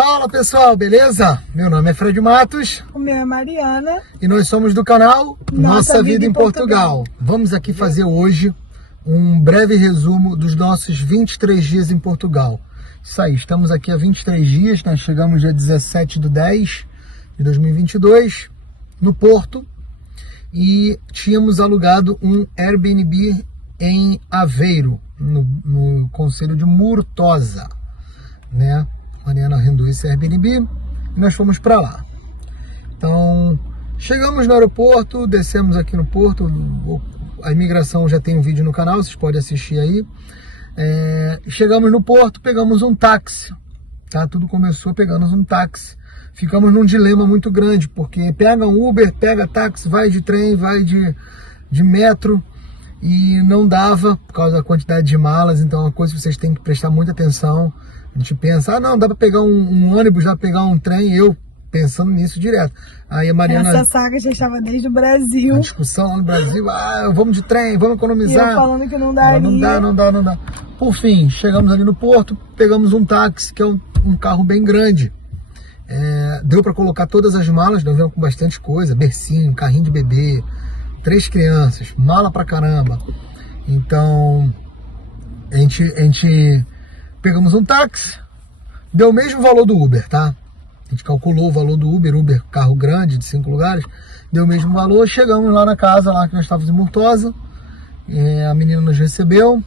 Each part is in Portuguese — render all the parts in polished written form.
Fala pessoal, beleza? Meu nome é Fred Matos. O meu é Mariana. E nós somos do canal Nossa Vida em Portugal. Vamos aqui fazer hoje um breve resumo dos nossos 23 dias em Portugal. Isso aí, estamos aqui há 23 dias, nós chegamos dia 17 de 10 de 2022 no Porto e tínhamos alugado um Airbnb em Aveiro, no concelho de Murtosa, né? Mariana arrendou esse Airbnb e nós fomos para lá. Então, chegamos no aeroporto, descemos aqui no Porto, a imigração já tem um vídeo no canal, vocês podem assistir aí. Chegamos no Porto, pegamos um táxi, tá? Tudo começou pegando um táxi. Ficamos num dilema muito grande, porque pega um Uber, pega táxi, vai de trem, vai de metro, e não dava por causa da quantidade de malas. Então é uma coisa que vocês têm que prestar muita atenção. A gente pensa, não, dá para pegar um ônibus, dá para pegar um trem, eu pensando nisso direto. Aí a Mariana... Essa saga já estava desde o Brasil. A discussão lá no Brasil, vamos de trem, vamos economizar. E eu falando que não daria. Não dá. Por fim, chegamos ali no Porto, pegamos um táxi, que é um carro bem grande. Deu para colocar todas as malas, nós viemos com bastante coisa, bercinho, carrinho de bebê, 3 crianças, mala pra caramba. Então, a gente pegamos um táxi, deu o mesmo valor do Uber, tá? A gente calculou o valor do Uber, carro grande de 5 lugares, deu o mesmo valor. Chegamos lá na casa, lá que nós estávamos em Murtosa, a menina nos recebeu.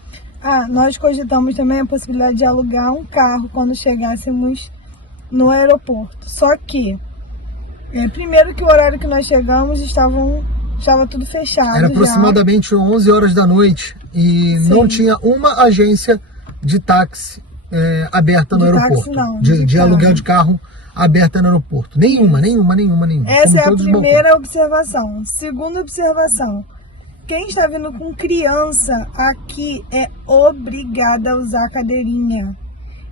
Nós cogitamos também a possibilidade de alugar um carro quando chegássemos no aeroporto. Só que, primeiro que o horário que nós chegamos estava tudo fechado. Era aproximadamente 11 horas da noite e Sim. Não tinha uma agência de táxi aberta no aeroporto. Táxi, não, de aluguel de carro aberta no aeroporto. Nenhuma. Essa é a primeira observação. Segunda observação. Quem está vindo com criança aqui é obrigada a usar cadeirinha.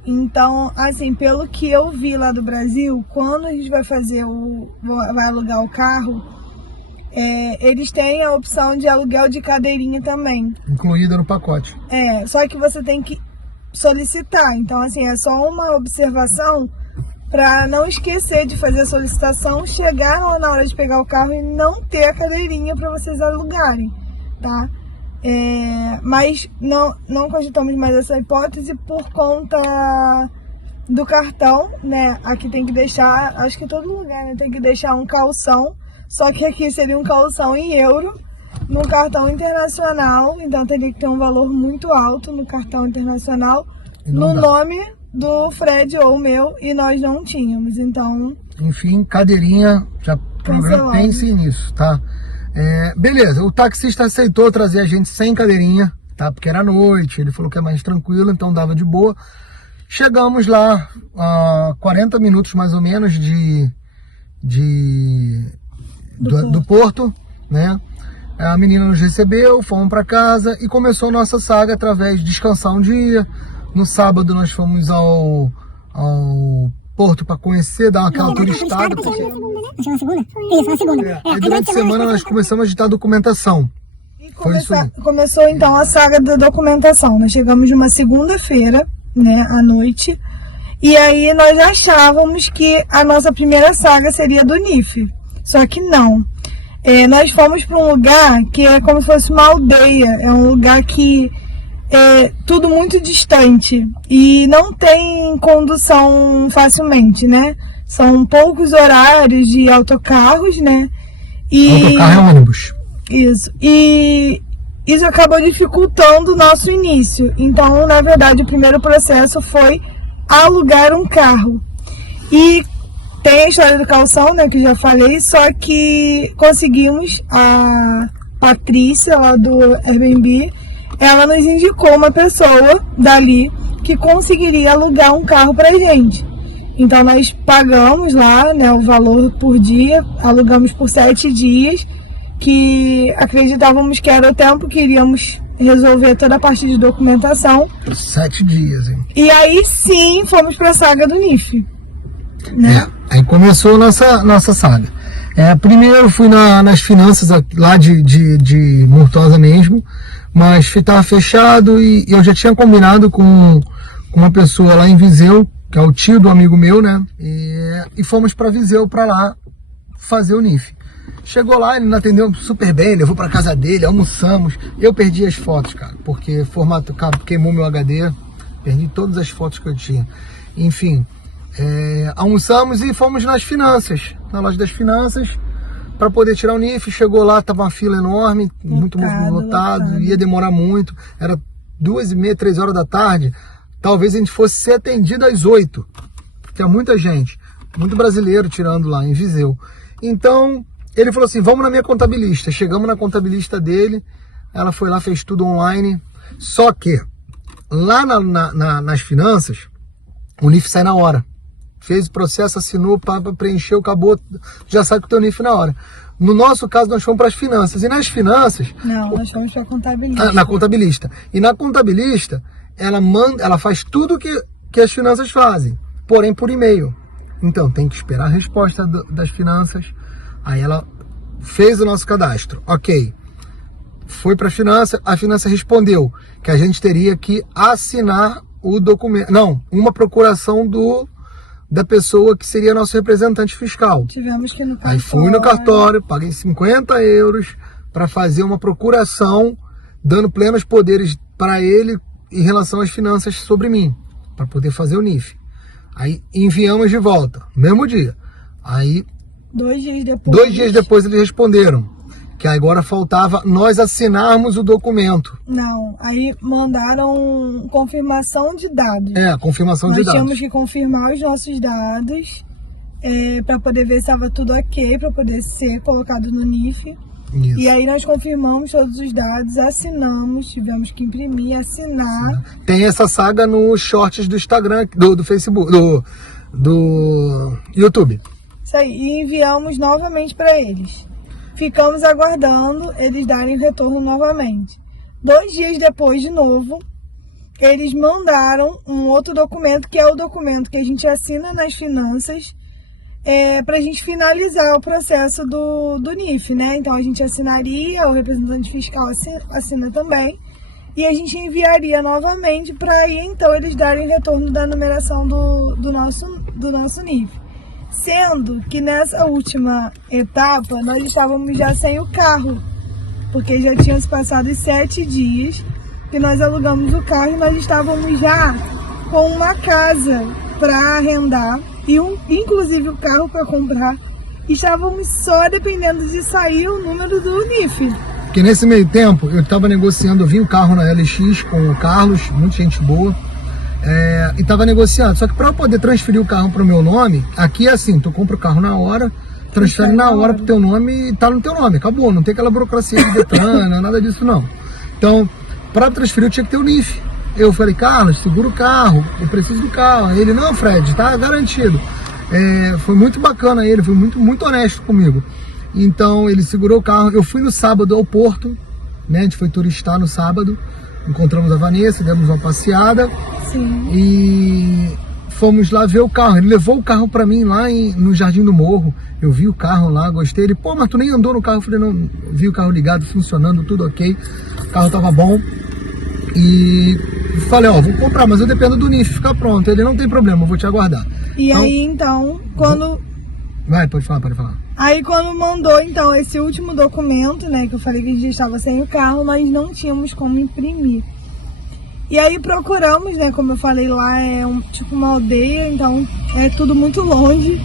Então, assim, pelo que eu vi lá do Brasil, quando a gente vai alugar o carro, eles têm a opção de aluguel de cadeirinha também. Incluída no pacote. Só que você tem que solicitar. Então, assim, é só uma observação para não esquecer de fazer a solicitação, chegar lá na hora de pegar o carro e não ter a cadeirinha para vocês alugarem, tá? Mas não cogitamos mais essa hipótese por conta do cartão, né? Aqui tem que deixar, acho que em todo lugar, né? Tem que deixar um calção, só que aqui seria um calção em euro, no cartão internacional, então teria que ter um valor muito alto no cartão internacional, no nome do Fred ou o meu, e nós não tínhamos, então... Enfim, cadeirinha, já pensem nisso, tá? Beleza, o taxista aceitou trazer a gente sem cadeirinha, tá? Porque era noite, ele falou que é mais tranquilo, então dava de boa. Chegamos lá a 40 minutos mais ou menos do Porto, né? A menina nos recebeu, fomos para casa e começou a nossa saga através de descansar um dia. No sábado nós fomos ao Porto para conhecer, dar aquela turistada. Na segunda? Aí durante a semana nós começamos a agitar a documentação. Começou então a saga da documentação. Nós chegamos numa segunda-feira, né, à noite, e aí nós achávamos que a nossa primeira saga seria do NIF. Só que não. Nós fomos para um lugar que é como se fosse uma aldeia. É um lugar que é tudo muito distante e não tem condução facilmente, né? São poucos horários de autocarros, né? Autocarro é ônibus. Isso. E isso acabou dificultando o nosso início. Então, na verdade, o primeiro processo foi alugar um carro. E tem a história do calção, né, que eu já falei, só que conseguimos, a Patrícia, lá do Airbnb, ela nos indicou uma pessoa dali que conseguiria alugar um carro pra gente. Então nós pagamos lá, né, o valor por dia, alugamos por 7 dias, que acreditávamos que era o tempo que iríamos resolver toda a parte de documentação. 7 dias, hein? E aí sim fomos pra saga do NIF. Né? Aí começou a nossa saga. Primeiro fui nas finanças lá de Murtosa mesmo, mas estava fechado e eu já tinha combinado com uma pessoa lá em Viseu que é o tio do amigo meu, né? E fomos para Viseu para lá fazer o NIF. Chegou lá, ele não atendeu super bem, levou para casa dele, almoçamos. Eu perdi as fotos, cara, porque formato queimou meu HD, perdi todas as fotos que eu tinha. Enfim, almoçamos e fomos nas finanças, na loja das finanças, para poder tirar o NIF. Chegou lá, tava uma fila enorme, muito lotado, ia demorar muito. Era 2h30, 3 horas da tarde. Talvez a gente fosse ser atendido às 8. Tinha muita gente, muito brasileiro tirando lá em Viseu. Então, ele falou assim, vamos na minha contabilista. Chegamos na contabilista dele, ela foi lá, fez tudo online. Só que, lá nas finanças, o NIF sai na hora. Fez o processo, assinou, preencheu, acabou, já sai com o teu NIF na hora. No nosso caso, nós fomos para as finanças. E nas finanças... Não, nós fomos para a contabilista. Na contabilista. E na contabilista, ela faz tudo que as finanças fazem, porém por e-mail. Então, tem que esperar a resposta das finanças. Aí ela fez o nosso cadastro. Ok. Foi para a finança respondeu que a gente teria que assinar o documento. Não, uma procuração da pessoa que seria nosso representante fiscal. Tivemos que ir no cartório. Aí fui no cartório, paguei 50 euros para fazer uma procuração, dando plenos poderes para ele em relação às finanças sobre mim, para poder fazer o NIF. Aí enviamos de volta, no mesmo dia. Aí 2 dias depois. 2 dias depois eles responderam que agora faltava nós assinarmos o documento. Não, aí mandaram confirmação de dados. Confirmação de dados. Nós tínhamos que confirmar os nossos dados para poder ver se estava tudo ok, para poder ser colocado no NIF. Isso. E aí nós confirmamos todos os dados, assinamos, tivemos que imprimir, assinar. Tem essa saga nos shorts do Instagram, do Facebook, do YouTube. Isso aí, e enviamos novamente para eles. Ficamos aguardando eles darem retorno novamente. 2 dias depois, de novo, eles mandaram um outro documento, que é o documento que a gente assina nas finanças, para a gente finalizar o processo do NIF, né? Então a gente assinaria, o representante fiscal assina também, e a gente enviaria novamente para aí então eles darem retorno da numeração do nosso NIF. Sendo que nessa última etapa nós estávamos já sem o carro, porque já tinham se passado 7 dias que nós alugamos o carro e nós estávamos já com uma casa para arrendar e inclusive o carro para comprar. Estávamos só dependendo de sair o número do NIF. Porque nesse meio tempo eu estava negociando, eu vi o carro na LX com o Carlos, muita gente boa. E estava negociando, só que para eu poder transferir o carro para o meu nome, aqui é assim, tu compra o carro na hora, transfere na hora pro teu nome e tá no teu nome, acabou, não tem aquela burocracia de Detran, nada disso não. Então, para transferir eu tinha que ter o NIF. Eu falei, Carlos, segura o carro, eu preciso do carro. Ele, não, Fred, tá garantido. Foi muito bacana ele, foi muito honesto comigo. Então ele segurou o carro, eu fui no sábado ao Porto, né, a gente foi turistar no sábado. Encontramos a Vanessa, demos uma passeada. Sim. E fomos lá ver o carro. Ele levou o carro pra mim lá no Jardim do Morro. Eu vi o carro lá, gostei. Ele, pô, mas tu nem andou no carro? Eu falei, não, vi o carro ligado, funcionando, tudo ok. O carro tava bom. E falei, vou comprar, mas eu dependo do NIF ficar pronto. Ele, não tem problema, eu vou te aguardar. E então, aí então, quando... Vai, pode falar. Aí quando mandou então esse último documento, né, que eu falei que a gente estava sem o carro, mas não tínhamos como imprimir. E aí procuramos, né, como eu falei lá, tipo uma aldeia, então é tudo muito longe.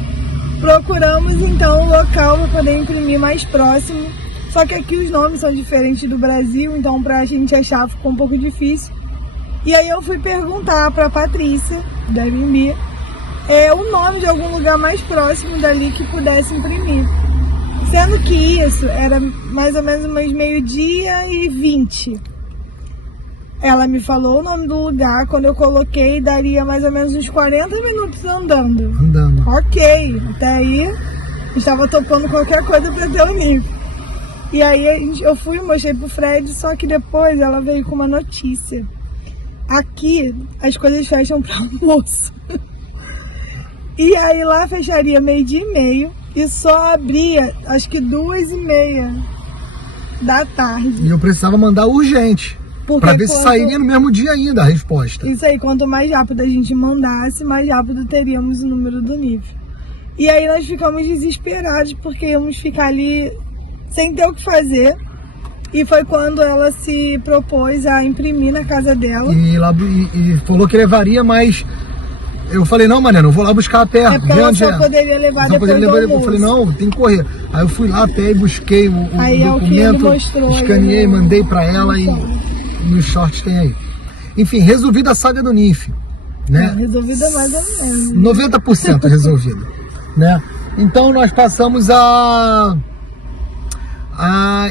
Procuramos então o local para poder imprimir mais próximo. Só que aqui os nomes são diferentes do Brasil, então pra gente achar ficou um pouco difícil. E aí eu fui perguntar pra Patrícia, da Airbnb, o nome de algum lugar mais próximo dali que pudesse imprimir. Sendo que isso era mais ou menos umas 12h20. Ela me falou o nome do lugar, quando eu coloquei daria mais ou menos uns 40 minutos andando. Ok, até aí estava topando qualquer coisa para ter o NIF. E aí eu fui e mostrei pro Fred, só que depois ela veio com uma notícia. Aqui as coisas fecham para almoço. E aí lá fecharia 12h30 e só abria acho que 2h30 da tarde. E eu precisava mandar urgente. Porque Pra ver se sairia no mesmo dia ainda a resposta. Isso aí, quanto mais rápido a gente mandasse, mais rápido teríamos o número do NIF. E aí nós ficamos desesperados, porque íamos ficar ali sem ter o que fazer. E foi quando ela se propôs a imprimir na casa dela. E falou que levaria, mas eu falei, não, Mariana, eu vou lá buscar a pé. É porque ela só poderia levar depois do almoço. Eu falei, não, tem que correr. Aí eu fui lá a pé e busquei o aí documento, escaneei, mandei pra ela e nos shorts tem aí. Enfim, resolvida a saga do NIF, né? Resolvida mais ou menos. 90% resolvida, né? Então nós passamos a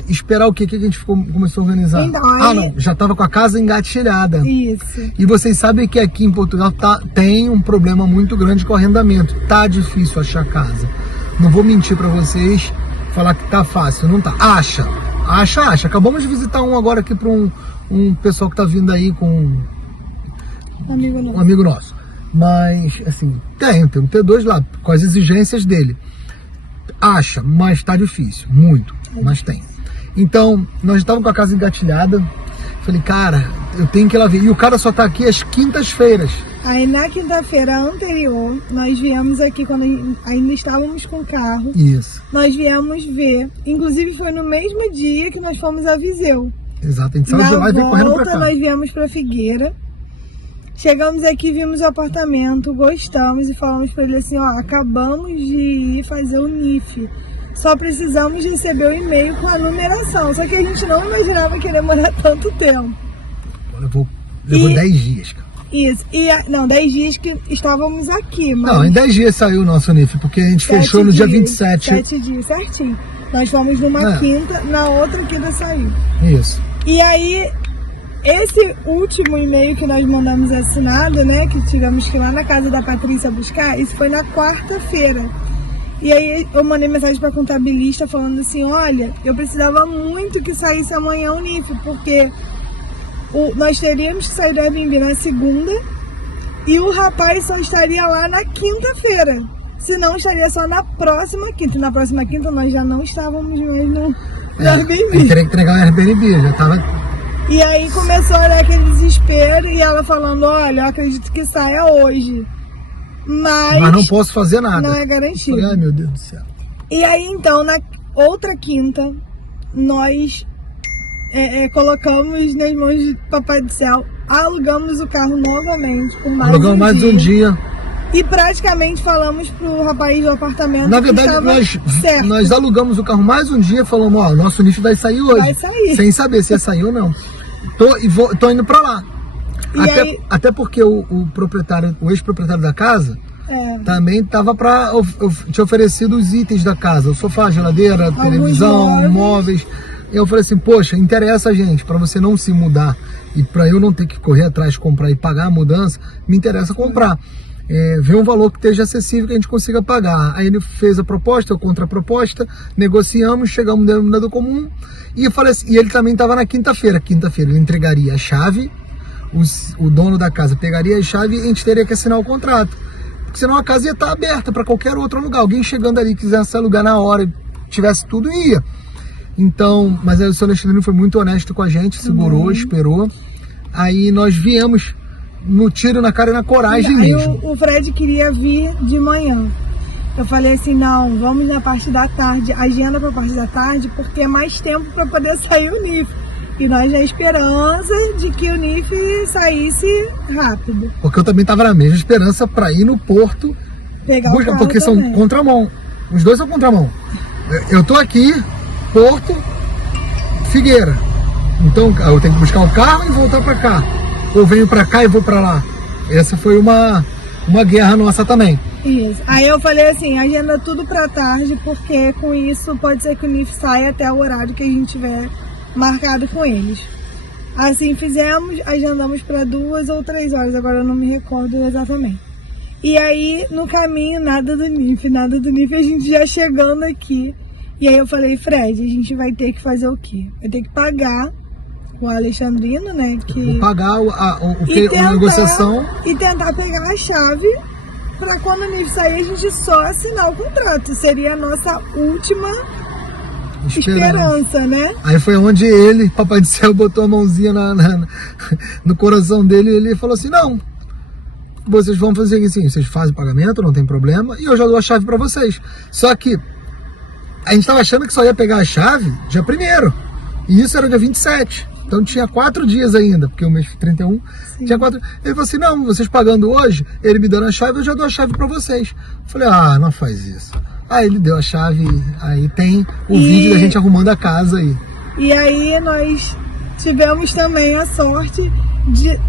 esperar o quê? O que a gente começou a organizar? Então, aí... não, já estava com a casa engatilhada. Isso. E vocês sabem que aqui em Portugal tem um problema muito grande com o arrendamento. Tá difícil achar casa. Não vou mentir para vocês, falar que tá fácil, não tá. Acha. Acabamos de visitar um agora aqui para um pessoal que tá vindo aí com um amigo nosso. Mas, assim, tem um T2 lá, com as exigências dele. Acha, mas tá difícil, muito, mas tem. Então, nós estávamos com a casa engatilhada. Falei, cara, eu tenho que ir lá ver. E o cara só tá aqui às quintas-feiras. Aí na quinta-feira anterior, nós viemos aqui quando ainda estávamos com o carro. Isso. Nós viemos ver. Inclusive foi no mesmo dia que nós fomos a Viseu. Exato, a gente saiu de lá e veio correndo pra cá. Nós viemos pra Figueira. Chegamos aqui, vimos o apartamento, gostamos e falamos pra ele assim, ó, acabamos de ir fazer o NIF. Só precisamos receber o e-mail com a numeração. Só que a gente não imaginava que ia demorar tanto tempo. Levou 10 dias, cara. Isso. Não, 10 dias que estávamos aqui, mas... Não, em 10 dias saiu o nosso NIF, porque a gente fechou no dia 27. 7 dias, certinho. Nós fomos numa quinta, na outra quinta saiu. Isso. E aí, esse último e-mail que nós mandamos assinado, né, que tivemos que ir lá na casa da Patrícia buscar, isso foi na quarta-feira. E aí eu mandei mensagem para a contabilista falando assim, olha, eu precisava muito que saísse amanhã o NIF, porque nós teríamos que sair do Airbnb na segunda e o rapaz só estaria lá na quinta-feira. Se não, estaria só na próxima quinta. Na próxima quinta nós já não estávamos mais no Airbnb. Eu teria que entregar o Airbnb, já tava... E aí começou a dar aquele desespero e ela falando, olha, eu acredito que saia hoje. Mas não posso fazer nada. Não é garantido. Ai, meu Deus do céu. E aí, então, na outra quinta, nós colocamos nas mãos de Papai do Céu, alugamos o carro novamente por mais Alugamos mais um dia. E praticamente falamos pro rapaz do apartamento. Na verdade, nós alugamos o carro mais um dia, falamos, ó, o nosso NIF vai sair hoje. Vai sair. Sem saber se ia sair ou não. Tô indo pra lá. Até porque o proprietário, o ex-proprietário da casa, também tava tinha oferecido os itens da casa, o sofá, geladeira, televisão, móveis. E eu falei assim, poxa, interessa a gente, para você não se mudar e para eu não ter que correr atrás, comprar e pagar a mudança, me interessa comprar. Ver um valor que esteja acessível, que a gente consiga pagar. Aí ele fez a proposta, eu contraproposta, negociamos, chegamos no denominador comum e eu falei assim, e ele também estava na quinta-feira. Quinta-feira ele entregaria a chave, o dono da casa pegaria a chave e a gente teria que assinar o contrato. Porque senão a casa ia estar aberta para qualquer outro lugar. Alguém chegando ali, quisesse alugar na hora e tivesse tudo, ia. Então, mas aí o seu Alexandre foi muito honesto com a gente, segurou, esperou. Aí nós viemos no tiro, na cara e na coragem mesmo. O Fred queria vir de manhã. Eu falei assim, não, vamos na parte da tarde, agenda para a parte da tarde, porque é mais tempo para poder sair o NIF. E nós na esperança de que o NIF saísse rápido. Porque eu também tava na mesma esperança para ir no porto pegar o carro porque também. São contramão. Os dois são contramão. Eu tô aqui, Porto, Figueira. Então eu tenho que buscar o carro e voltar para cá. Ou venho para cá e vou para lá. Essa foi uma guerra nossa também. Isso. Aí eu falei assim, agenda tudo para tarde, porque com isso pode ser que o NIF saia até o horário que a gente tiver marcado com eles. Assim fizemos, agendamos para 2 ou 3 horas, agora eu não me recordo exatamente. E aí no caminho nada do NIF, a gente já chegando aqui. E aí eu falei, Fred, a gente vai ter que fazer o quê? Vai ter que pagar o Alexandrino, né? Vou pagar a negociação. E tentar pegar a chave para quando o NIF sair a gente só assinar o contrato. Seria a nossa última esperança, né? Aí foi onde ele, Papai do Céu, botou a mãozinha no coração dele e ele falou assim, não, vocês vão fazer assim, vocês fazem pagamento, não tem problema, e eu já dou a chave para vocês. Só que a gente tava achando que só ia pegar a chave dia 1º, e isso era dia 27. Então tinha 4 dias ainda, porque o mês 31 tinha 4. Ele falou assim, não, vocês pagando hoje, ele me dando a chave, eu já dou a chave para vocês. Eu falei, não faz isso. Aí ele deu a chave, aí tem o vídeo da gente arrumando a casa aí. E aí nós tivemos também a sorte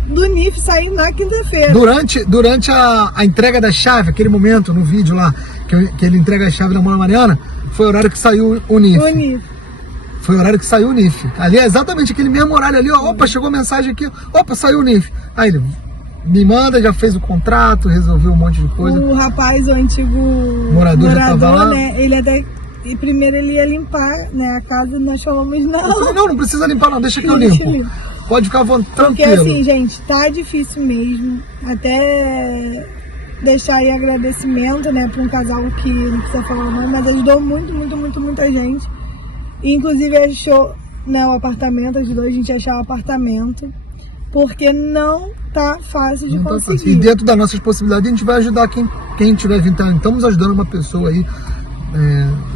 do NIF sair na quinta-feira. Durante a entrega da chave, aquele momento no vídeo lá, que ele entrega a chave na mão da Mariana, foi o horário que saiu o NIF. Foi o horário que saiu o NIF. Ali é exatamente aquele mesmo horário ali, ó, opa, chegou a mensagem aqui, opa, saiu o NIF. Aí ele me manda, já fez o contrato, resolveu um monte de coisa. O rapaz, o antigo morador já tava lá, né, ele até... E primeiro ele ia limpar, né, a casa, nós falamos não. Eu falei, não precisa limpar não, deixa que eu limpo. Pode ficar tranquilo. Porque assim, gente, tá difícil mesmo. Até deixar aí agradecimento, né, para um casal que não precisa falar não, mas ajudou muita gente. E, inclusive achou, né, o apartamento, ajudou a gente a achar o apartamento. Porque não tá fácil de conseguir. E dentro das nossas possibilidades a gente vai ajudar quem tiver vindo. Então, estamos ajudando uma pessoa aí,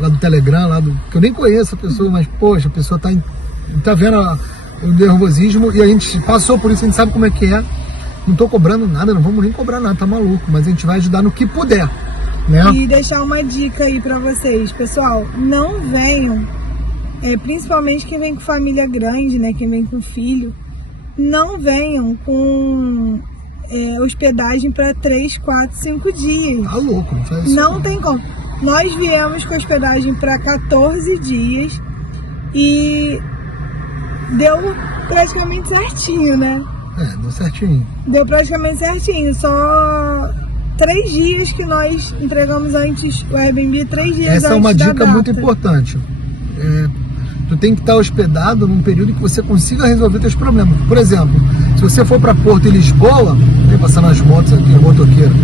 lá do Telegram, que eu nem conheço a pessoa, mas poxa, a pessoa tá vendo o nervosismo e a gente passou por isso, a gente sabe como é que é. Não tô cobrando nada, não vamos nem cobrar nada, tá maluco, mas a gente vai ajudar no que puder, né? E deixar uma dica aí pra vocês, pessoal, não venham, principalmente quem vem com família grande, né, quem vem com filho, não venham com hospedagem para 3, 4, 5 dias. Tá louco, não faz isso. Não tem como. Nós viemos com hospedagem para 14 dias e deu praticamente certinho, né? Deu certinho. Deu praticamente certinho. Só 3 dias que nós entregamos antes o Airbnb, 3 dias antes da data. Essa é uma dica muito importante. Tu tem que estar hospedado num período que você consiga resolver teus problemas. Por exemplo, se você for para Porto e Lisboa, vem passando as motos aqui, o motoqueiro.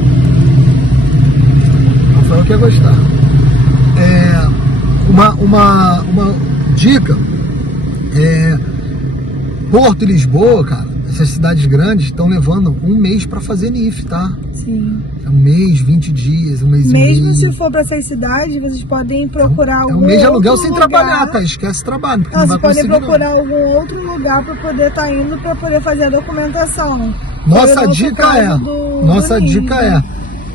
Rafael quer gostar. Uma dica Porto e Lisboa, cara, essas cidades grandes estão levando 1 mês para fazer NIF, tá? Sim. É 1 mês, 20 dias, 1 mês e meio. Mesmo se for para essas cidades, vocês podem procurar algum outro lugar. 1 mês de aluguel sem trabalhar, tá? Esquece trabalho. Vocês podem procurar algum outro lugar para poder estar indo para poder fazer a documentação. Nossa dica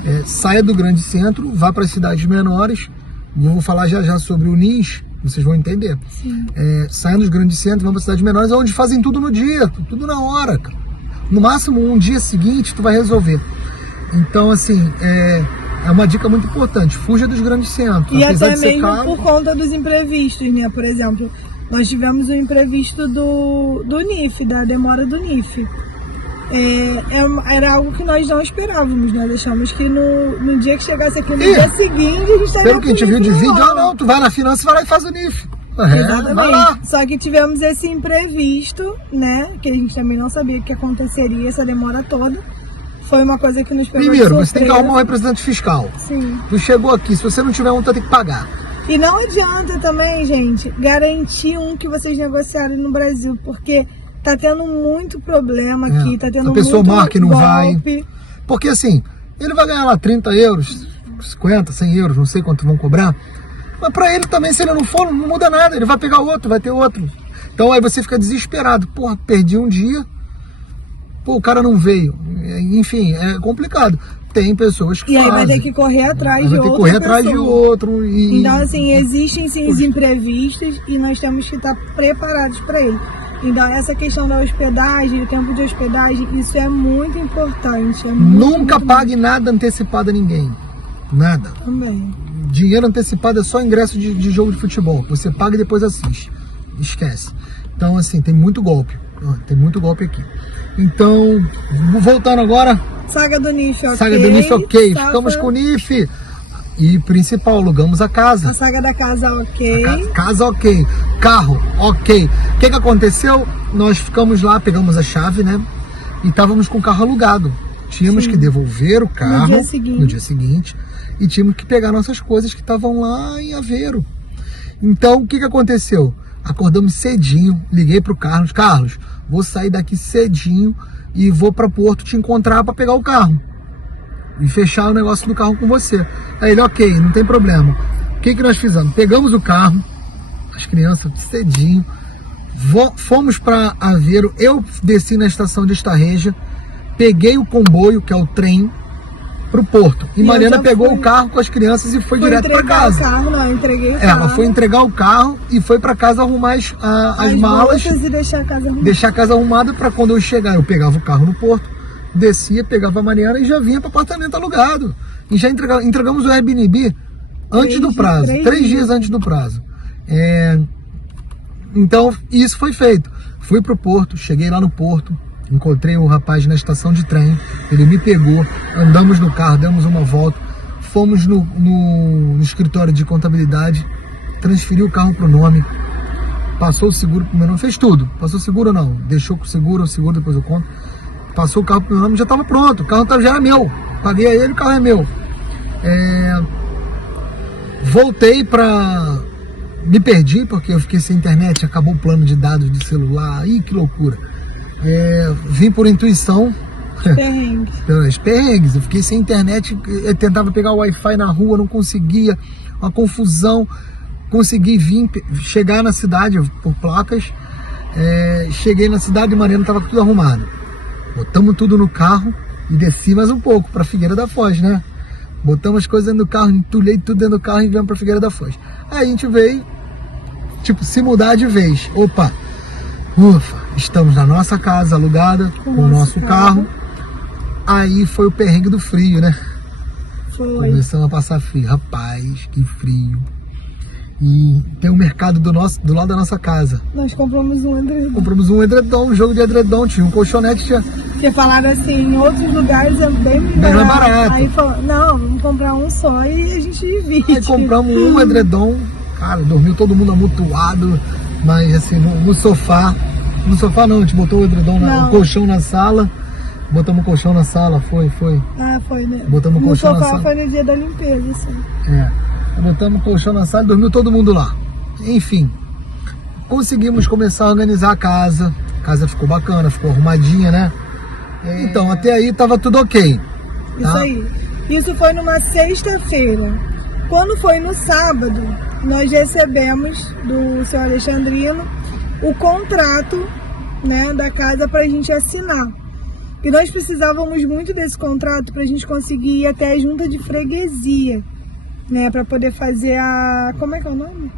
é saia do grande centro, vá para as cidades menores. Vou falar já sobre o NIS, vocês vão entender. Saia dos grandes centros, vão para cidades menores, onde fazem tudo no dia, tudo na hora, cara. No máximo, um dia seguinte, tu vai resolver. Então, assim, é uma dica muito importante. Fuja dos grandes centros. E até mesmo por conta dos imprevistos, né? Por exemplo, nós tivemos o imprevisto do NIF, da demora do NIF. Era algo que nós não esperávamos, nós achamos que no dia que chegasse aqui, no dia seguinte, a gente estaria... Pelo que a gente viu de vídeo, não, tu vai na finança e vai lá e faz o NIF. Exatamente. Só que tivemos esse imprevisto, né? Que a gente também não sabia que aconteceria essa demora toda. Foi uma coisa que nos pegou de Primeiro, surpresa. você tem que arrumar um representante fiscal. Sim. Tu chegou aqui, se você não tiver um, tu tem que pagar. E não adianta também, gente, garantir um que vocês negociaram no Brasil, porque tá tendo muito problema aqui, tá tendo muito golpe. A pessoa marca e não vai. Porque assim, ele vai ganhar lá 30 euros, 50, 100 euros, não sei quanto vão cobrar. Mas pra ele também, se ele não for, não muda nada. Ele vai pegar outro, vai ter outro. Então aí você fica desesperado. Porra, perdi um dia. Pô, o cara não veio. Enfim, é complicado. Tem pessoas que fazem. E aí vai ter que correr atrás de outra. Vai ter que correr atrás de outro. Então, assim, existem sim os imprevistos e nós temos que estar preparados para ele. Então, essa questão da hospedagem, o tempo de hospedagem, isso é muito importante. Nunca pague nada antecipado a ninguém. Nada. Também. Dinheiro antecipado é só ingresso de jogo de futebol. Você paga e depois assiste. Esquece. Então, assim, tem muito golpe. Tem muito golpe aqui. Então, voltando agora. Saga do NIF, ok. Saga do NIF, ok. Ficamos com o NIF. E principal, alugamos a casa. A saga da casa, ok. Casa, ok. Carro, ok. O que aconteceu? Nós ficamos lá, pegamos a chave, né? E estávamos com o carro alugado. Tínhamos que devolver o carro no dia seguinte. E tínhamos que pegar nossas coisas que estavam lá em Aveiro. Então, o que aconteceu? Acordamos cedinho, liguei pro Carlos. Carlos, vou sair daqui cedinho e vou para Porto te encontrar para pegar o carro. E fechar o negócio do carro com você. Aí ele, ok, não tem problema. O que nós fizemos? Pegamos o carro, as crianças cedinho, fomos para Aveiro, eu desci na estação de Estarreja, peguei o comboio, que é o trem, pro Porto. E Mariana pegou o carro com as crianças e foi direto para casa. Eu entreguei o carro. Ela foi entregar o carro e foi para casa arrumar as malas e deixar a casa arrumada. Deixar a casa arrumada para quando eu chegar, eu pegava o carro no Porto, descia, pegava a Mariana e já vinha para apartamento alugado. E já entregamos o Airbnb antes do prazo, 3 dias antes do prazo. Então, isso foi feito. Fui pro Porto, cheguei lá no Porto, encontrei o rapaz na estação de trem, ele me pegou, andamos no carro, demos uma volta, fomos no escritório de contabilidade, transferi o carro pro nome, passou o seguro pro meu nome, fez tudo. Passou o seguro ou não? Deixou com o seguro depois eu conto. Passou o carro pro meu nome, já estava pronto, o carro já era meu. Paguei a ele, o carro é meu. Voltei para... Me perdi porque eu fiquei sem internet, acabou o plano de dados de celular, ih, que loucura. Vim por intuição. Pelos perrengues, eu fiquei sem internet, eu tentava pegar o Wi-Fi na rua, não conseguia, uma confusão. Consegui chegar na cidade por placas, cheguei na cidade e Mariana estava tudo arrumado. Botamos tudo no carro e desci mais um pouco para Figueira da Foz, né? Botamos as coisas dentro do carro, entulhei tudo dentro do carro e viemos para Figueira da Foz. Aí a gente veio, tipo, se mudar de vez. Opa, ufa, estamos na nossa casa alugada, com o nosso carro. Aí foi o perrengue do frio, né? Começamos a passar frio. Rapaz, que frio. E tem um mercado do lado da nossa casa. Nós compramos um edredom. Compramos um edredom, um jogo de edredom, tinha um colchonete. Porque falaram assim, em outros lugares é bem mais barato. Aí falou, não, vamos comprar um só e a gente divide. Aí compramos um edredom, cara, dormiu todo mundo amontoado, mas assim, no sofá. No sofá não, a gente botou o edredom, o colchão na sala. Botamos o colchão na sala, foi. Ah, foi, né? Botamos o colchão na sala. No sofá foi no dia da limpeza, assim. Botamos o colchão na sala e dormiu todo mundo lá. Enfim, conseguimos começar a organizar a casa. A casa ficou bacana, ficou arrumadinha, né? Então, até aí tava tudo ok. Tá? Isso aí. Isso foi numa sexta-feira. Quando foi no sábado, nós recebemos do seu Alexandrino o contrato, né, da casa pra gente assinar. E nós precisávamos muito desse contrato pra gente conseguir ir até a junta de freguesia, né, para poder fazer como é que é o nome?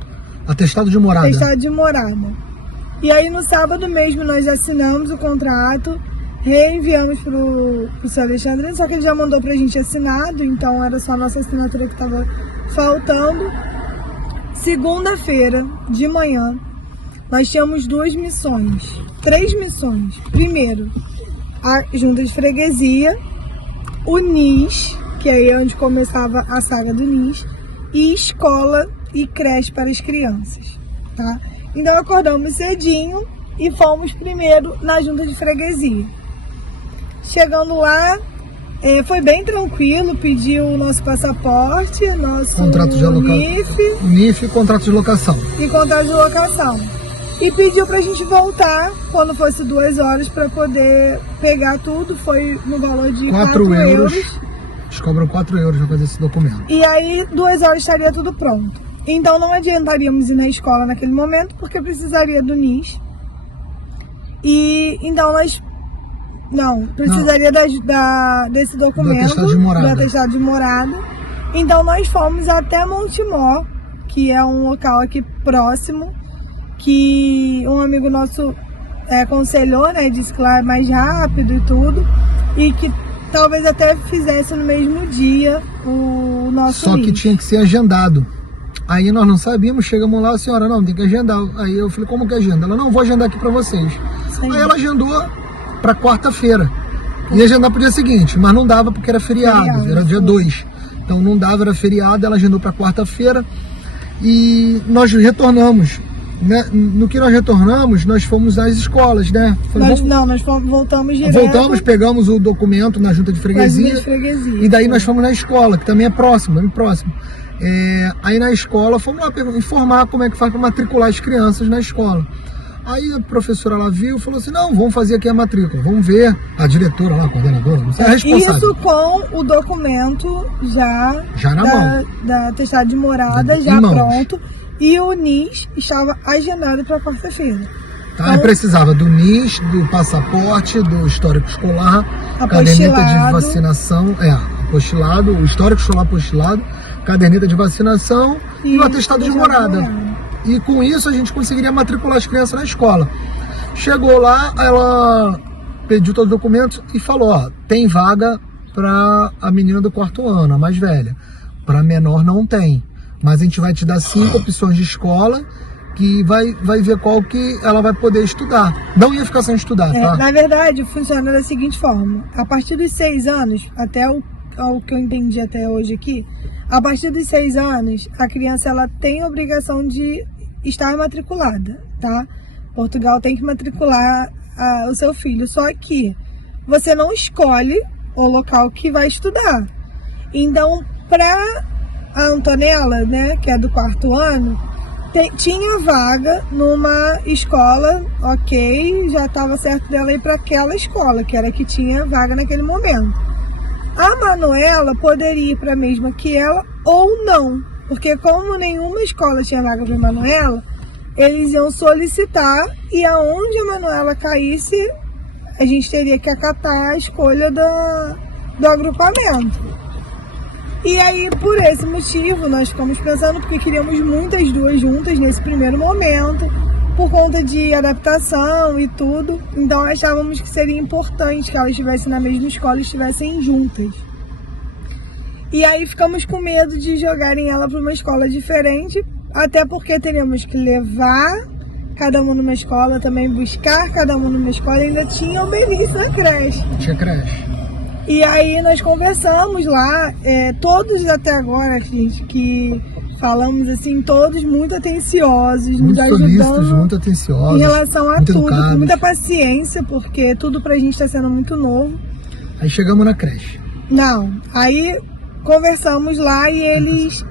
Atestado de morada. Atestado de morada. E aí no sábado mesmo nós assinamos o contrato, reenviamos pro seu Alexandre, só que ele já mandou pra gente assinado, então era só a nossa assinatura que estava faltando. Segunda-feira de manhã nós tínhamos 3 missões. Primeiro, a junta de freguesia, o NIS, que aí é onde começava a saga do NIS, e escola e creche para as crianças, tá? Então acordamos cedinho e fomos primeiro na junta de freguesia. Chegando lá, foi bem tranquilo, pediu o nosso passaporte, nosso contrato de NIF e contrato de locação. E pediu pra gente voltar quando fosse 2 horas para poder pegar tudo, foi no valor de 4 euros. Eles cobram 4 euros para fazer esse documento. E aí, 2 horas estaria tudo pronto. Então não adiantaríamos ir na escola naquele momento, porque precisaria do NIS. E então precisaria desse documento, do atestado de morada. Então nós fomos até Montemor, que é um local aqui próximo, que um amigo nosso aconselhou, né? Disse que lá é mais rápido e tudo. E que talvez até fizesse no mesmo dia o nosso Só que tinha que ser agendado. Aí nós não sabíamos, chegamos lá, a senhora, não, tem que agendar. Aí eu falei, como que agenda? Ela, não, vou agendar aqui pra vocês. Sim. Aí ela agendou pra quarta-feira. Ia agendar pro dia seguinte, mas não dava porque era feriado, era dia 2. Então não dava, era feriado, ela agendou pra quarta-feira. E nós retornamos. Né? No que nós retornamos, nós fomos às escolas, né? Nós voltamos direto. Voltamos, pegamos o documento na junta de freguesia. E daí nós fomos na escola, que também é próximo, bem próximo. Aí na escola, fomos lá informar como é que faz para matricular as crianças na escola. Aí a professora lá viu e falou assim, não, vamos fazer aqui a matrícula, vamos ver a diretora lá, a coordenadora, não sei, a responsável. Isso com o documento já na mão. Da atestado de morada já pronto, e o NIS estava agendado para quarta-feira. Tá, então, precisava do NIS, do passaporte, do histórico escolar, caderneta de vacinação, apostilado, o histórico escolar apostilado, caderneta de vacinação e o atestado de morada. E com isso a gente conseguiria matricular as crianças na escola. Chegou lá, ela pediu todos os documentos e falou, ó, tem vaga para a menina do 4º ano, a mais velha. Para menor não tem, mas a gente vai te dar 5 opções de escola que vai ver qual que ela vai poder estudar. Não ia ficar sem estudar, tá? Na verdade, funciona da seguinte forma. A partir dos 6 anos, até o que eu entendi até hoje aqui, a partir dos 6 anos, a criança ela tem a obrigação de estar matriculada, tá? Portugal tem que matricular o seu filho, só que você não escolhe o local que vai estudar. Então, para a Antonella, né, que é do 4º ano, tinha vaga numa escola, ok, já estava certo dela ir para aquela escola, que era a que tinha vaga naquele momento. A Manuela poderia ir para a mesma que ela ou não, porque como nenhuma escola tinha vaga para a Manuela, eles iam solicitar e aonde a Manuela caísse, a gente teria que acatar a escolha do agrupamento. E aí, por esse motivo, nós ficamos pensando, porque queríamos muitas duas juntas nesse primeiro momento, por conta de adaptação e tudo. Então, achávamos que seria importante que elas estivessem na mesma escola e estivessem juntas. E aí, ficamos com medo de jogarem ela para uma escola diferente, até porque teríamos que levar cada um numa escola, também buscar cada um numa escola, e ainda tinha o Benício na creche. Tinha creche. E aí nós conversamos lá, todos até agora, gente, que falamos assim, todos muito atenciosos, muito nos ajudando muito atenciosos, em relação a tudo, educados. com muita paciência, porque tudo pra gente tá sendo muito novo. Aí chegamos na creche. Não, aí conversamos lá e eles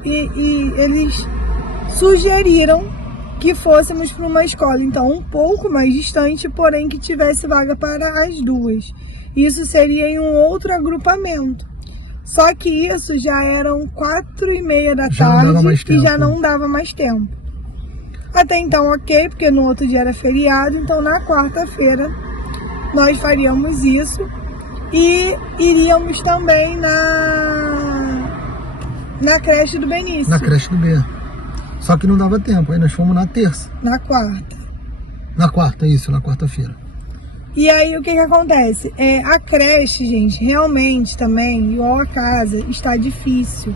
sugeriram que fôssemos para uma escola, então um pouco mais distante, porém que tivesse vaga para as duas. Isso seria em um outro agrupamento. Só que isso já eram 4:30 da tarde e já não dava mais tempo. Até então, ok, porque no outro dia era feriado, então na quarta-feira nós faríamos isso e iríamos também na creche do Benício. Na creche do B. Só que não dava tempo, aí nós fomos na terça. Na quarta. Na quarta, isso, na quarta-feira. E aí o que acontece? A creche, gente, realmente também, igual a casa, está difícil.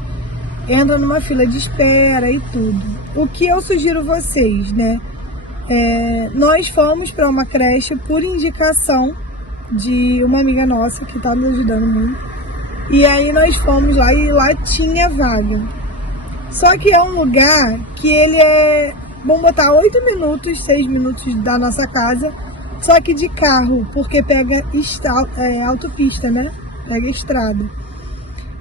Entra numa fila de espera e tudo. O que eu sugiro vocês, né? Nós fomos para uma creche por indicação de uma amiga nossa que está nos ajudando muito. E aí nós fomos lá e lá tinha vaga. Só que é um lugar que ele vamos botar 8 minutos, 6 minutos da nossa casa, só que de carro, porque pega autopista, né? Pega estrada.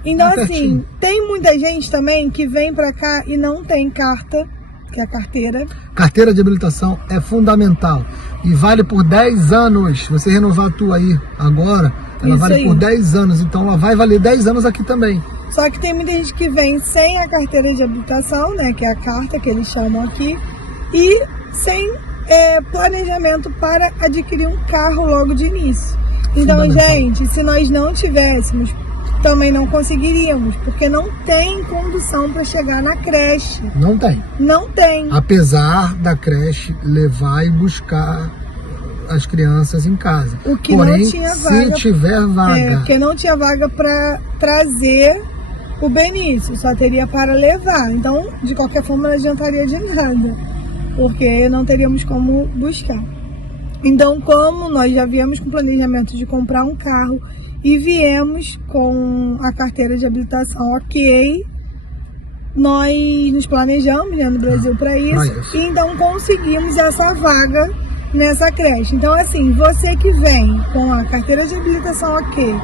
Então, assim, tem muita gente também que vem pra cá e não tem carta, que é a carteira. Carteira de habilitação é fundamental e vale por 10 anos. Se você renovar a tua aí agora, ela Isso vale aí. por 10 anos, então ela vai valer 10 anos aqui também. Só que tem muita gente que vem sem a carteira de habilitação, né? Que é a carta que eles chamam aqui, e sem planejamento para adquirir um carro logo de início. Então, gente, se nós não tivéssemos, também não conseguiríamos, porque não tem condução para chegar na creche. Não tem. Não tem. Apesar da creche levar e buscar as crianças em casa. O que porém, não tinha vaga, se tiver vaga. Porque não tinha vaga para trazer o Benício, só teria para levar. Então, de qualquer forma, não adiantaria de nada, porque não teríamos como buscar. Então, como nós já viemos com planejamento de comprar um carro e viemos com a carteira de habilitação ok, nós nos planejamos, né, no Brasil para isso, e então conseguimos essa vaga nessa creche. Então, assim, você que vem com a carteira de habilitação ok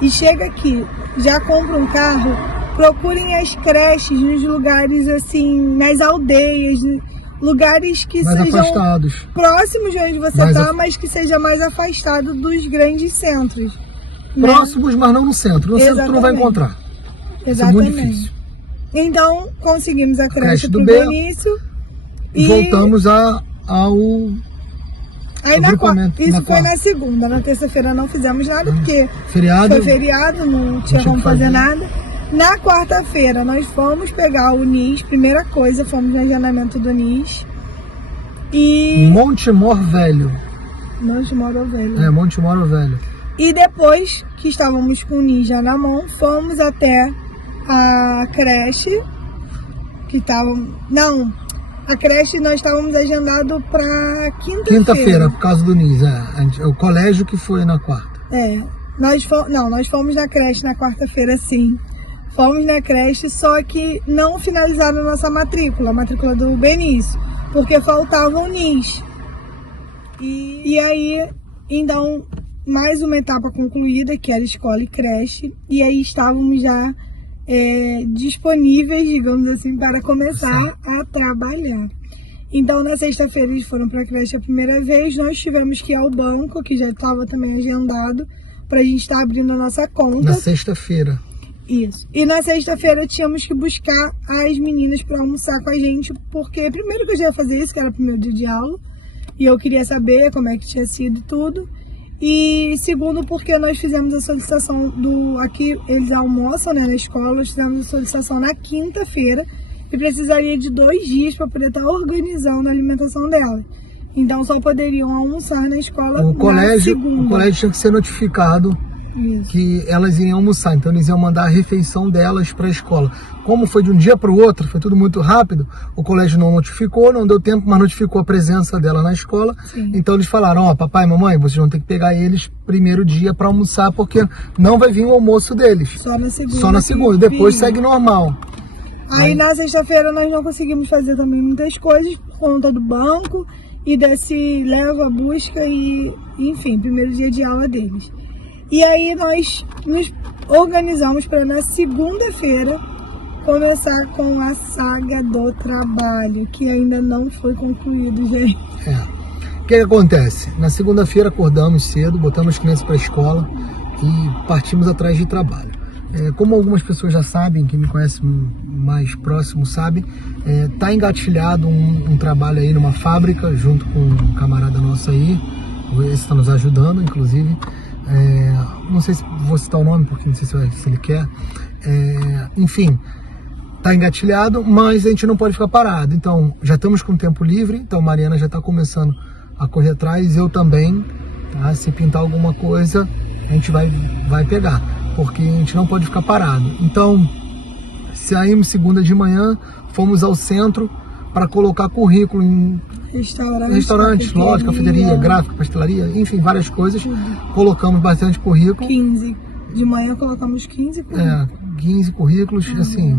e chega aqui, já compra um carro, procurem as creches nos lugares assim, nas aldeias, lugares que Mais sejam afastados. próximos de onde você está, mas que seja mais afastado dos grandes centros. Né? Próximos, mas não no centro. No centro tu não vai Exatamente. encontrar. Isso é Exatamente. muito difícil. Então, conseguimos a creche do pro B. Benício. E voltamos ao Aí agrupamento isso na foi quarta. na segunda. Na terça-feira não fizemos nada, porque feriado. foi feriado, não tinha tinha como que fazer fazer. nada. Na quarta-feira, nós fomos pegar o NIS. Primeira coisa, fomos no agendamento do NIS. E... Montemor Velho. Monte Moro Velho. É, Montemor Velho. E depois que estávamos com o NIS já na mão, fomos até a creche, que estavam... Não, a creche nós estávamos agendado para Quinta-feira, por causa do NIS. É o colégio que foi na quarta. Nós fomos na creche na quarta-feira, sim. Fomos na creche, só que não finalizaram a nossa matrícula, a matrícula do Benício, porque faltava o NIS. E aí, então, mais uma etapa concluída, que era escola e creche, e aí estávamos já disponíveis, digamos assim, para começar a trabalhar. Então, na sexta-feira eles foram para a creche a primeira vez, nós tivemos que ir ao banco, que já estava também agendado, para a gente estar abrindo a nossa conta. Na sexta-feira. Isso. E na sexta-feira tínhamos que buscar as meninas para almoçar com a gente, porque primeiro que eu já ia fazer isso, que era o primeiro dia de aula, e eu queria saber como é que tinha sido tudo. E segundo, porque nós fizemos a solicitação aqui eles almoçam, né, na escola, nós fizemos a solicitação na quinta-feira e precisaria de 2 dias para poder estar organizando a alimentação dela. Então só poderiam almoçar na escola na segunda. O colégio tinha que ser notificado. Isso. Que elas iriam almoçar, então eles iam mandar a refeição delas para a escola. Como foi de um dia para o outro, foi tudo muito rápido, o colégio não notificou, não deu tempo, mas notificou a presença dela na escola. Sim. Então eles falaram, papai e mamãe, vocês vão ter que pegar eles primeiro dia para almoçar, porque não vai vir o almoço deles. Só na segunda. Só na segunda, depois segue normal. Aí na sexta-feira nós não conseguimos fazer também muitas coisas por conta do banco e desse leva, busca e, enfim, primeiro dia de aula deles. E aí nós nos organizamos para na segunda-feira começar com a saga do trabalho, que ainda não foi concluído, gente. O que acontece? Na segunda-feira acordamos cedo, botamos as crianças para a escola e partimos atrás de trabalho. Como algumas pessoas já sabem, quem me conhece mais próximo sabe, tá engatilhado um trabalho aí numa fábrica, junto com um camarada nosso aí, esse está nos ajudando, inclusive. Não sei se vou citar o nome, porque não sei se ele quer. Enfim, tá engatilhado, mas a gente não pode ficar parado. Então, já estamos com tempo livre, então Mariana já está começando a correr atrás, eu também, tá? Se pintar alguma coisa, a gente vai pegar, porque a gente não pode ficar parado. Então, saímos segunda de manhã, fomos ao centro para colocar currículo em restaurantes, loja, cafeteria, gráfica, pastelaria, enfim, várias coisas. Colocamos bastante currículo. 15. De manhã colocamos 15 currículos. 15 currículos, assim,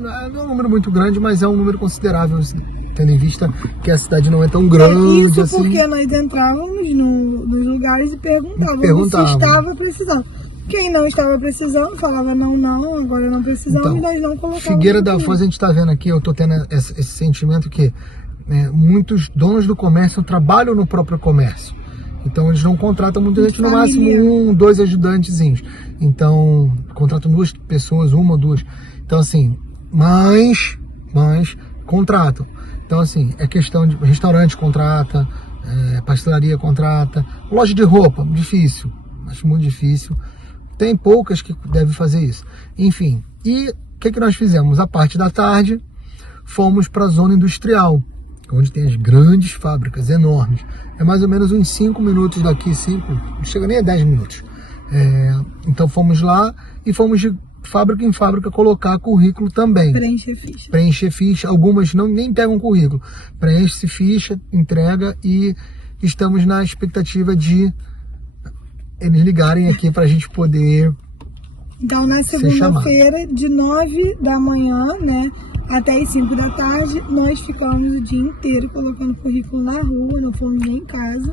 não é um número muito grande, mas é um número considerável, tendo em vista que a cidade não é tão grande. Isso assim. Porque nós entrávamos nos lugares e perguntávamos se estava precisando. Quem não estava precisando falava não, agora não precisamos, então, e nós não colocávamos. Figueira da Foz, a gente está vendo aqui, eu estou tendo esse sentimento que muitos donos do comércio trabalham no próprio comércio. Então eles não contratam muita gente, no máximo 1, 2 ajudantezinhos. Então contratam 2 pessoas, 1 ou 2. Então assim, mas contratam. Então assim, é questão de restaurante contrata, pastelaria contrata, loja de roupa, difícil, acho muito difícil. Tem poucas que devem fazer isso. Enfim, e o que nós fizemos? A parte da tarde, fomos para a zona industrial, onde tem as grandes fábricas enormes. É mais ou menos uns 5 minutos daqui, não chega nem a 10 minutos. Então fomos lá e fomos de fábrica em fábrica colocar currículo também. Preencher ficha. Algumas nem pegam currículo. Preenche ficha, entrega e estamos na expectativa de eles ligarem aqui para a gente poder. Então na segunda-feira, de 9 da manhã, né, até as 5 da tarde, nós ficamos o dia inteiro colocando currículo na rua, não fomos nem em casa,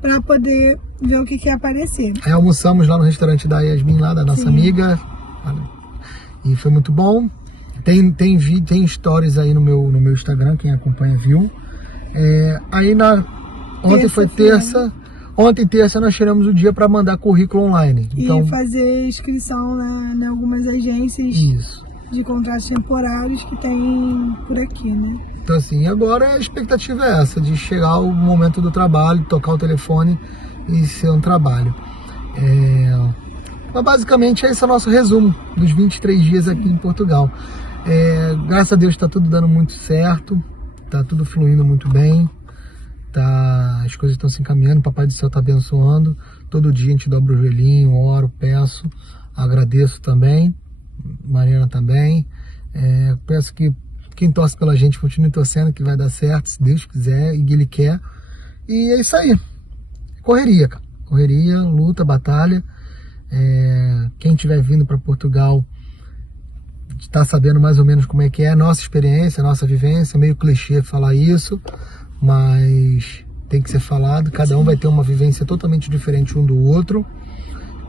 para poder ver o que ia aparecer. Aí almoçamos lá no restaurante da Yasmin, lá da nossa amiga, E foi muito bom. Tem stories aí no meu Instagram, quem acompanha viu. Aí ontem foi terça. Ontem, terça, nós tiramos o dia para mandar currículo online. Então, e fazer inscrição em algumas agências de contratos temporários que tem por aqui, né? Então, assim, agora a expectativa é essa, de chegar o momento do trabalho, tocar o telefone e ser um trabalho. Mas basicamente esse é o nosso resumo dos 23 dias aqui em Portugal. Graças a Deus está tudo dando muito certo, está tudo fluindo muito bem, as coisas estão se encaminhando, o Papai do Céu está abençoando. Todo dia a gente dobra o joelhinho, oro, peço, agradeço também, Mariana também. Peço que quem torce pela gente continue torcendo, que vai dar certo, se Deus quiser e Ele quer. E é isso aí. Correria, cara. Correria, luta, batalha. Quem estiver vindo para Portugal está sabendo mais ou menos como é que é a nossa experiência, a nossa vivência. Meio clichê falar isso, mas tem que ser falado. Cada um vai ter uma vivência totalmente diferente um do outro.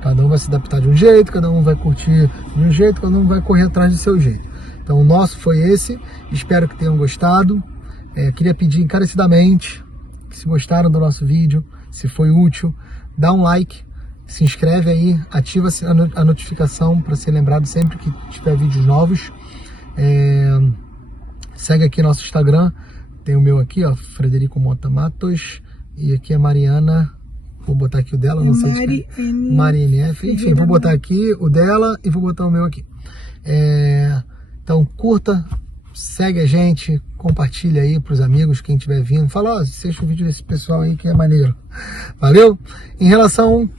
Cada um vai se adaptar de um jeito, cada um vai curtir de um jeito, cada um vai correr atrás do seu jeito. Então o nosso foi esse, espero que tenham gostado. Queria pedir encarecidamente que, se gostaram do nosso vídeo, se foi útil, dá um like, se inscreve aí, ativa a notificação para ser lembrado sempre que tiver vídeos novos. Segue aqui nosso Instagram, tem o meu aqui, ó, Frederico Mota Matos, e aqui é Mariana. Vou botar aqui o dela, não sei se Mari NF. Enfim, vou botar aqui o dela e vou botar o meu aqui. Então curta, segue a gente, compartilha aí pros amigos, quem estiver vindo. Fala, ó, assiste o vídeo desse pessoal aí que é maneiro. Valeu? Em relação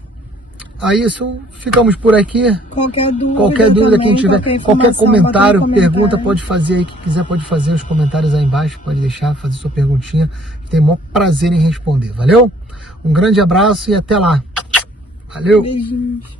a isso, ficamos por aqui. Qualquer dúvida também, quem tiver, qualquer comentário, pergunta, comentário. pode fazer aí. Quem quiser pode fazer os comentários aí embaixo, pode deixar, fazer sua perguntinha. Tem o maior prazer em responder. Valeu? Um grande abraço e até lá. Valeu! Beijinhos.